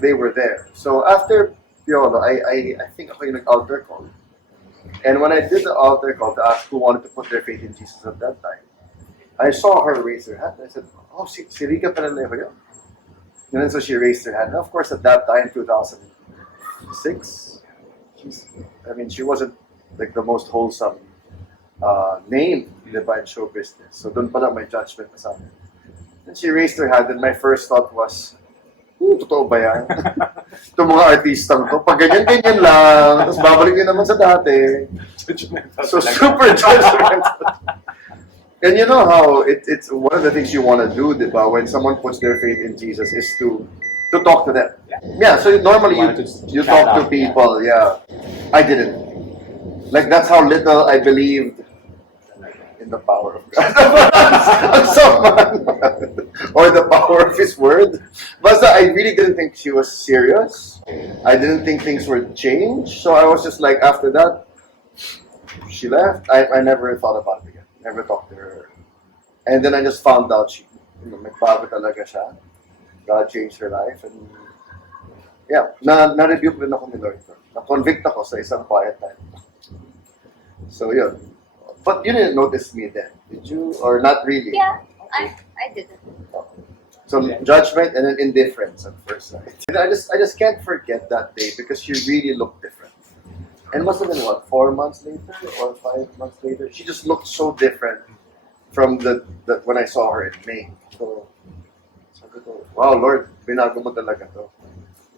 they were there. So after Piolo, I think ako yung nag-altar call. And when I did the altar call to ask who wanted to put their faith in Jesus at that time, I saw her raise her hand. I said, oh, si Rica pala na yun. And then so she raised her hand. And of course, at that time, 2006, she wasn't like the most wholesome name in the show business. So doon pala may judgment na sa akin. And she raised her hand and my first thought was, totoo ba yan? Itong mga artistang to, pag ganyan-ganyan lang, tapos babalik din naman sa dati. So super judgmental. And you know how it's one of the things you want to do, diba? When someone puts their faith in Jesus is to talk to them. Yeah, so normally you talk to people, yeah. I didn't. Like that's how little I believed in the power of God. Or the power of His Word. But I really didn't think she was serious. I didn't think things would change. So I was just like, after that, she left. I never thought about it again. Never talked to her. And then I just found out she, nagbago talaga siya. God changed her life. And yeah, na-rebuke din ako ni Lord. Na-convict ako sa isang quiet time. So yun. But you didn't notice me then, did you? Or not really? Yeah, I didn't. So judgment and then indifference at first sight. And I just can't forget that day because she really looked different. And must have been what, 4 months later or 5 months later? She just looked so different from the when I saw her in May. So sabi ko, wow, Lord, binago mo talaga to.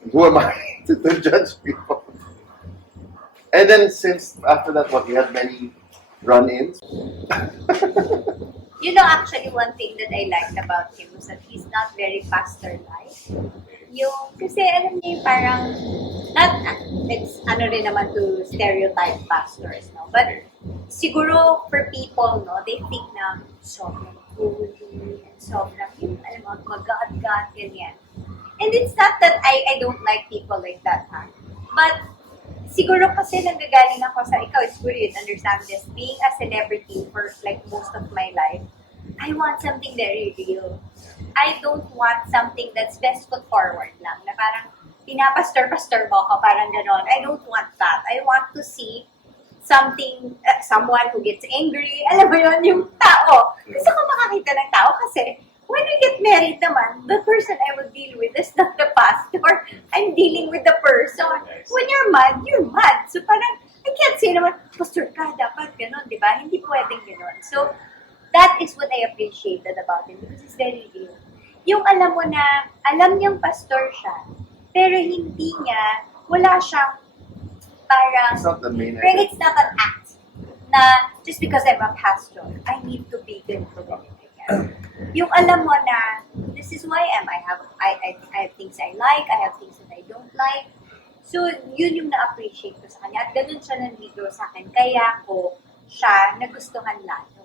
And who am I to judge people? And then since after that, what, we had many run-ins. You know, actually, one thing that I liked about him was that he's not very pastor-like. Kasi alam niyo, parang, it's rin naman to stereotype pastors, no? But, siguro, for people, no, they think na sobrang holy, and sobrang, alam mo, mag-God, ganyan. And it's not that I don't like people like that, ha? But, siguro kasi nanggagaling ako sa ikaw, siguro you'd understand this, being a celebrity for like most of my life, I want something very real. I don't want something that's best foot forward lang, na parang pinapastor-pastor mo ako, parang gano'n. I don't want that. I want to see something, someone who gets angry, alam mo yun, yung tao. Gusto ko makakita ng tao kasi when we get married naman, the person I will deal with is not the pastor. I'm dealing with the person. When you're mad, you're mad. So parang, I can't say naman, pastor ka, dapat gano'n, di ba? Hindi pwedeng gano'n. So, that is what I appreciated about him because it's very real. Yung alam mo na, alam niyang pastor siya, pero hindi niya, wala siyang parang, It's not the main pero idea. it's not an act na just because I'm a pastor, I need to be good for anything. Yung alam mo na, this is who I am. I have things I like, I have things that I don't like. So, yun yung na-appreciate ko sa kanya. At ganun siya nandito sa akin. Kaya ko siya nagustuhan lahat.